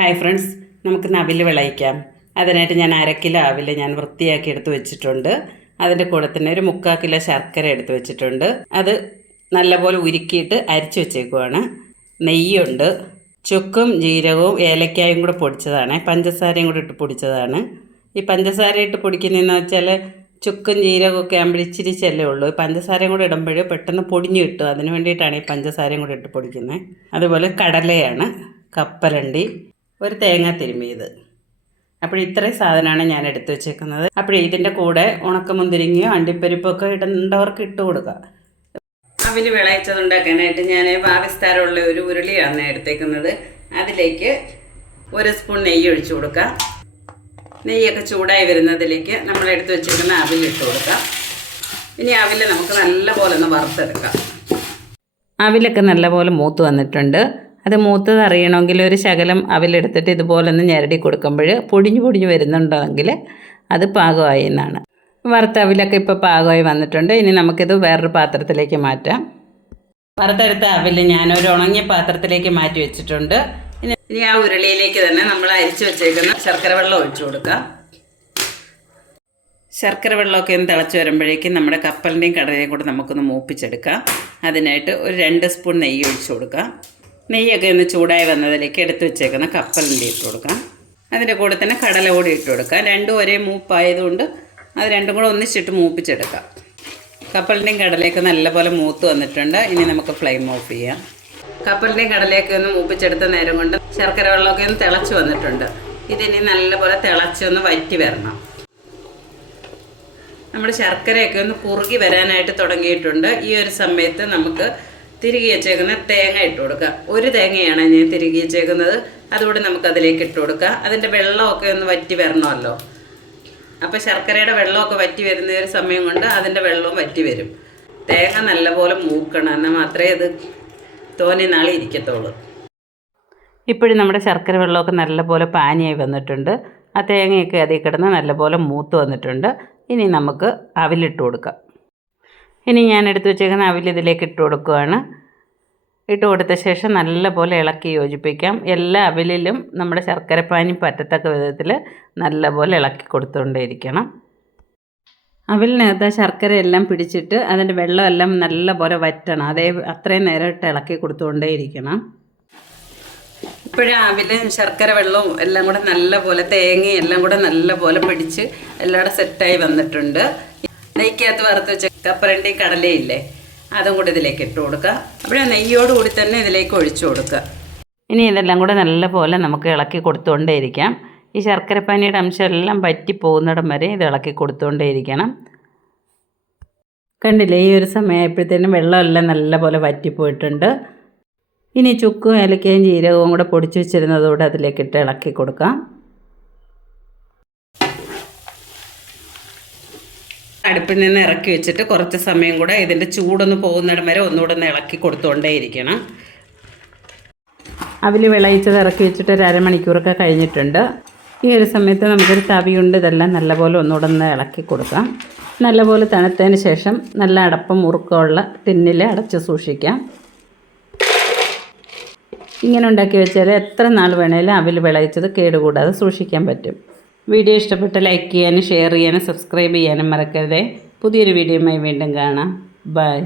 Hi friends, നമുക്ക് അവിൽ വിളയിക്കാം. അതിനായിട്ട് ഞാൻ 1/2 കിലോ അവിൽ ഞാൻ വൃത്തിയാക്കി എടുത്ത് വെച്ചിട്ടുണ്ട്. അതിൻ്റെ കൂടെ തന്നെ ഒരു 3/4 കിലോ ശർക്കര എടുത്ത് വെച്ചിട്ടുണ്ട്. അത് നല്ലപോലെ ഉരുക്കിയിട്ട് അരിച്ചു വെച്ചേക്കുവാണ്. നെയ്യുണ്ട്, ചുക്കും ജീരകവും ഏലക്കായും കൂടെ പൊടിച്ചതാണ്, പഞ്ചസാരയും കൂടെ ഇട്ട് പൊടിച്ചതാണ്. ഈ പഞ്ചസാര ഇട്ട് പൊടിക്കുന്നതെന്ന് വെച്ചാൽ ചുക്കും ജീരകമൊക്കെ ആകുമ്പോൾ ഇച്ചിരി ചെല്ലേ ഉള്ളൂ. പഞ്ചസാരയും കൂടെ ഇടുമ്പോൾ പെട്ടെന്ന് പൊടിഞ്ഞു കിട്ടും. അതിന് വേണ്ടിയിട്ടാണ് ഈ പഞ്ചസാരയും കൂടെ ഇട്ട് പൊടിക്കുന്നത്. അതുപോലെ കടലയാണ്, കപ്പലണ്ടി, ഒരു തേങ്ങ തിരുമ്മിയത്. അപ്പോൾ ഇത്രയും സാധനമാണ് ഞാൻ എടുത്തു വെച്ചേക്കുന്നത്. അപ്പോൾ ഇതിൻ്റെ കൂടെ ഉണക്കമുന്തിരിങ്ങയോ അണ്ടിപ്പരിപ്പൊക്കെ ഇടേണ്ടവർക്ക് ഇട്ട് കൊടുക്കുക. അവിൽ വിളയിച്ചതുണ്ടാക്കാനായിട്ട് ഞാൻ വാവിസ്താരമുള്ള ഒരു ഉരുളിയാണ് എടുത്തേക്കുന്നത്. അതിലേക്ക് 1 സ്പൂൺ നെയ്യ് ഒഴിച്ചു കൊടുക്കുക. നെയ്യൊക്കെ ചൂടായി വരുന്നതിലേക്ക് നമ്മൾ എടുത്തു വെച്ചിരിക്കുന്ന അവിൽ ഇട്ട് കൊടുക്കാം. ഇനി അവിൽ നമുക്ക് നല്ലപോലെ ഒന്ന് വറുത്തെടുക്കാം. അവിലൊക്കെ നല്ലപോലെ മൂത്ത് വന്നിട്ടുണ്ട്. അത് മൂത്തത് അറിയണമെങ്കിൽ ഒരു ശകലം അവിലെടുത്തിട്ട് ഇതുപോലെ ഒന്ന് ഞെരടി കൊടുക്കുമ്പോൾ പൊടിഞ്ഞു വരുന്നുണ്ടെങ്കിൽ അത് പാകമായി എന്നാണ്. വറുത്ത അവിലൊക്കെ ഇപ്പോൾ പാകമായി വന്നിട്ടുണ്ട്. ഇനി നമുക്കിത് വേറൊരു പാത്രത്തിലേക്ക് മാറ്റാം. വറുത്തെടുത്ത അവിൽ ഞാനൊരു ഉണങ്ങിയ പാത്രത്തിലേക്ക് മാറ്റി വെച്ചിട്ടുണ്ട്. ഇനി ആ ഉരുളിയിലേക്ക് തന്നെ നമ്മൾ അരിച്ചു വെച്ചേക്കുന്ന ശർക്കര വെള്ളം ഒഴിച്ചു കൊടുക്കാം. ശർക്കര വെള്ളമൊക്കെ ഒന്ന് തിളച്ച് വരുമ്പോഴേക്കും നമ്മുടെ കപ്പലിൻ്റെയും കടലയും കൂടെ നമുക്കൊന്ന് മൂപ്പിച്ചെടുക്കാം. അതിനായിട്ട് ഒരു 2 സ്പൂൺ നെയ്യ് ഒഴിച്ചു കൊടുക്കാം. നെയ്യൊക്കെ ഒന്ന് ചൂടായി വന്നതിലേക്ക് എടുത്ത് വെച്ചേക്കുന്ന കപ്പലിൻ്റെ ഇട്ട് കൊടുക്കാം. അതിൻ്റെ കൂടെ തന്നെ കടല കൂടി ഇട്ട് കൊടുക്കാം. രണ്ടും ഒരേ മൂപ്പായതുകൊണ്ട് അത് രണ്ടും കൂടെ ഒന്നിച്ചിട്ട് മൂപ്പിച്ചെടുക്കാം. കപ്പലിൻ്റെയും കടലയൊക്കെ നല്ലപോലെ മൂത്ത് വന്നിട്ടുണ്ട്. ഇനി നമുക്ക് ഫ്ലെയിം ഓഫ് ചെയ്യാം. കപ്പലിൻ്റെയും കടലയൊക്കെ ഒന്ന് മൂപ്പിച്ചെടുത്ത നേരം കൊണ്ട് ശർക്കര വെള്ളമൊക്കെ ഒന്ന് തിളച്ച് വന്നിട്ടുണ്ട്. ഇതിനി നല്ലപോലെ തിളച്ചൊന്ന് വറ്റി വരണം. നമ്മുടെ ശർക്കരയൊക്കെ ഒന്ന് കുറുകി വരാനായിട്ട് തുടങ്ങിയിട്ടുണ്ട്. ഈ ഒരു സമയത്ത് നമുക്ക് തിരികെ വെച്ചേക്കുന്ന തേങ്ങ ഇട്ട് കൊടുക്കുക. 1 തേങ്ങയാണ് ഞാൻ തിരികെ വെച്ചേക്കുന്നത്. അതുകൂടി നമുക്കതിലേക്ക് ഇട്ട് കൊടുക്കുക. അതിൻ്റെ വെള്ളമൊക്കെ ഒന്ന് വറ്റി വരണമല്ലോ. അപ്പോൾ ശർക്കരയുടെ വെള്ളമൊക്കെ വറ്റി വരുന്ന ഒരു സമയം കൊണ്ട് അതിൻ്റെ വെള്ളവും വറ്റി വരും. തേങ്ങ നല്ലപോലെ മൂക്കണം, എന്നാൽ മാത്രമേ അത് തോനെ നാളെ ഇരിക്കത്തുള്ളൂ. ഇപ്പോഴും നമ്മുടെ ശർക്കര വെള്ളമൊക്കെ നല്ലപോലെ പാനിയായി വന്നിട്ടുണ്ട്. ആ തേങ്ങയൊക്കെ അതിൽ കിടന്ന് നല്ലപോലെ മൂത്ത് വന്നിട്ടുണ്ട്. ഇനി നമുക്ക് അവിലിട്ട് കൊടുക്കാം. ഇനി ഞാൻ എടുത്ത് വെച്ചേക്കുന്ന അവിൽ ഇതിലേക്ക് ഇട്ട് കൊടുക്കുകയാണ്. ഇട്ട് കൊടുത്ത ശേഷം നല്ലപോലെ ഇളക്കി യോജിപ്പിക്കാം. എല്ലാ അവിലിലും നമ്മുടെ ശർക്കരപ്പാനി പറ്റത്തക്ക വിധത്തിൽ നല്ലപോലെ ഇളക്കി കൊടുത്തുകൊണ്ടേയിരിക്കണം. അവിലിനകത്ത് ശർക്കര എല്ലാം പിടിച്ചിട്ട് അതിൻ്റെ വെള്ളമെല്ലാം നല്ലപോലെ വറ്റണം. അത്രയും നേരം ഇട്ട് ഇളക്കി കൊടുത്തുകൊണ്ടേയിരിക്കണം. ഇപ്പോഴും അവിലും ശർക്കര വെള്ളവും എല്ലാം കൂടെ നല്ലപോലെ തേങ്ങയും എല്ലാം കൂടെ നല്ലപോലെ പിടിച്ച് എല്ലാവരും സെറ്റായി വന്നിട്ടുണ്ട്. നെയ്ക്കകത്ത് വറുത്ത് വെച്ച കപ്പലണ്ടിയും കടലയില്ലേ, അതും കൂടി ഇതിലേക്ക് ഇട്ട് കൊടുക്കുക. അപ്പോൾ നെയ്യോടുകൂടി തന്നെ ഇതിലേക്ക് ഒഴിച്ചു കൊടുക്കുക. ഇനി ഇതെല്ലാം കൂടെ നല്ലപോലെ നമുക്ക് ഇളക്കി കൊടുത്തുകൊണ്ടേയിരിക്കാം. ഈ ശർക്കരപ്പാനിയുടെ അംശം എല്ലാം പറ്റി പോകുന്നിടം വരെ ഇത് ഇളക്കി കൊടുത്തുകൊണ്ടേയിരിക്കണം. കണ്ടില്ലേ, ഈ ഒരു സമയമായപ്പോഴത്തേനും വെള്ളമെല്ലാം നല്ലപോലെ വറ്റിപ്പോയിട്ടുണ്ട്. ഇനി ചുക്കും ഏലക്കയും ജീരകവും കൂടെ പൊടിച്ച് വെച്ചിരുന്നതോടെ അതിലേക്കിട്ട് ഇളക്കി കൊടുക്കാം. അടുപ്പിൽ നിന്ന് ഇറക്കി വെച്ചിട്ട് കുറച്ച് സമയം കൂടെ ഇതിൻ്റെ ചൂടൊന്ന് പോകുന്നിടം വരെ ഒന്നുകൂടെ ഒന്ന് ഇളക്കി കൊടുത്തുകൊണ്ടേയിരിക്കണം. അവിൽ വിളയിച്ചത് ഇറക്കി വെച്ചിട്ട് ഒരു അരമണിക്കൂറൊക്കെ കഴിഞ്ഞിട്ടുണ്ട്. ഈ ഒരു സമയത്ത് നമുക്കൊരു തവിയുണ്ട്, ഇതെല്ലാം നല്ലപോലെ ഒന്നുകൂടെ ഒന്ന് ഇളക്കി കൊടുക്കാം. നല്ലപോലെ തണുത്തതിന് ശേഷം നല്ല അടപ്പം മുറുക്കമുള്ള ടിന്നിൽ അടച്ച് സൂക്ഷിക്കാം. ഇങ്ങനെ ഉണ്ടാക്കി വെച്ചാൽ എത്ര നാൾ വേണേലും അവിൽ വിളയിച്ചത് കേടുകൂടാതെ സൂക്ഷിക്കാൻ പറ്റും. വീഡിയോ ഇഷ്ടപ്പെട്ട ലൈക്ക് ചെയ്യാനും ഷെയർ ചെയ്യാനും സബ്സ്ക്രൈബ് ചെയ്യാനും മറക്കരുതേ. പുതിയൊരു വീഡിയോയുമായി വീണ്ടും കാണാം. ബൈ.